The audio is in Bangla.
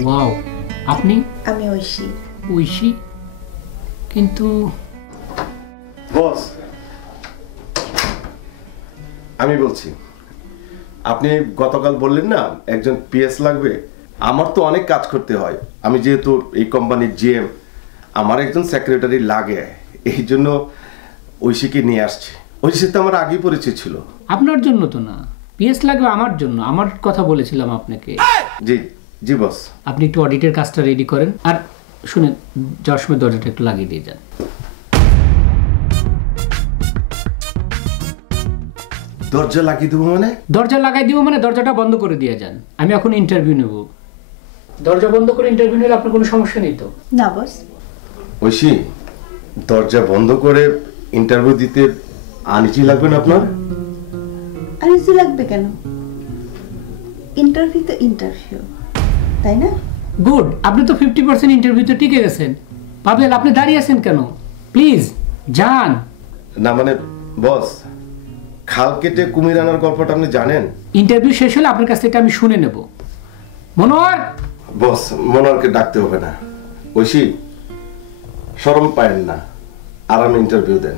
ওয়াও, আপনি? আমি ঐশী। ঐশী? কিন্তু বস, আমি বলছি, আপনি গতকাল বললেন না একজন পিএস লাগবে। আমার তো অনেক কাজ করতে হয়, আমি যেহেতু এই কোম্পানির জিএম, আমার একজন সেক্রেটারি লাগে, এই জন্য ঐশীকে নিয়ে আসছি। ঐশী তো আমার আগেই পরিচয় ছিল। আপনার জন্য তো না, পিএস লাগবে আমার জন্য। আমার কথা বলেছিলাম আপনাকে। জি জি বস। আপনি একটু অডিটের কাজটা রেডি করেন, আর শুনেন, যাওয়ার সময় দরজাটা একটু লাগিয়ে দিয়ে যান। দরজা লাগিয়ে দেবো মানে? দরজা লাগাই দিব মানে দরজাটা বন্ধ করে দিয়ে যান। আমি এখন ইন্টারভিউ নেব। দরজা বন্ধ করে ইন্টারভিউ নিলে আপনার কোনো সমস্যা নেই তো? না বস। ঐশী, দরজা বন্ধ করে ইন্টারভিউ দিতে আনিজি লাগবে না আপনার? আনিজি লাগবে কেন? ইন্টারভিউ তো ইন্টারভিউ, তাই না? গুড, আপনি তো 50% ইন্টারভিউতে টিকে গেছেন। পাবেল, আপনি দাঁড়িয়ে আছেন কেন? প্লিজ যান। না মানে বস, খাল কেটে কুমির আনার গল্পটা আপনি জানেন? ইন্টারভিউ শেষ হলে আপনার কাছ থেকে আমি শুনে নেব। মনোয়ার! বস, মনোয়ারকে ডাকতে হবে না। ঐশী, শরম পায়েন না, আরামে ইন্টারভিউ দেন।